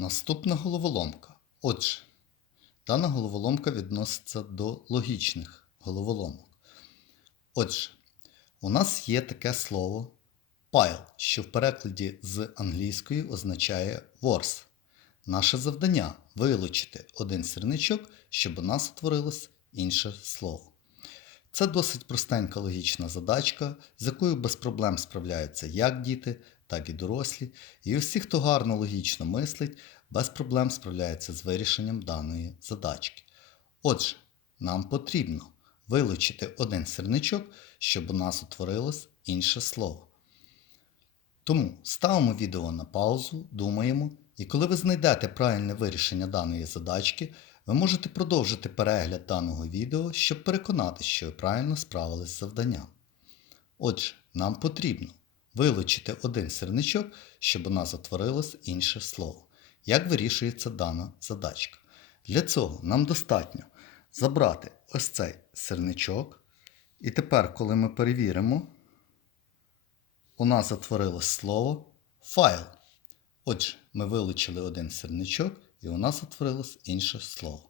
Наступна головоломка. Отже, дана головоломка відноситься до логічних головоломок. Отже, у нас є таке слово pile, що в перекладі з англійської означає ворс. Наше завдання вилучити один сірничок, щоб у нас утворилось інше слово. Це досить простенька логічна задачка, з якою без проблем справляються як діти, так і дорослі. І усі, хто гарно логічно мислить, без проблем справляються з вирішенням даної задачки. Отже, нам потрібно вилучити один сірничок, щоб у нас утворилось інше слово. Тому ставимо відео на паузу, думаємо, і коли ви знайдете правильне вирішення даної задачки, ви можете продовжити перегляд даного відео, щоб переконати, що ви правильно справились з завданням. Отже, нам потрібно вилучити один сірничок, щоб у нас утворилось інше слово. Як вирішується дана задачка? Для цього нам достатньо забрати ось цей сірничок. І тепер, коли ми перевіримо, у нас утворилось слово файл. Отже, ми вилучили один сірничок, і у нас утворилось інше слово.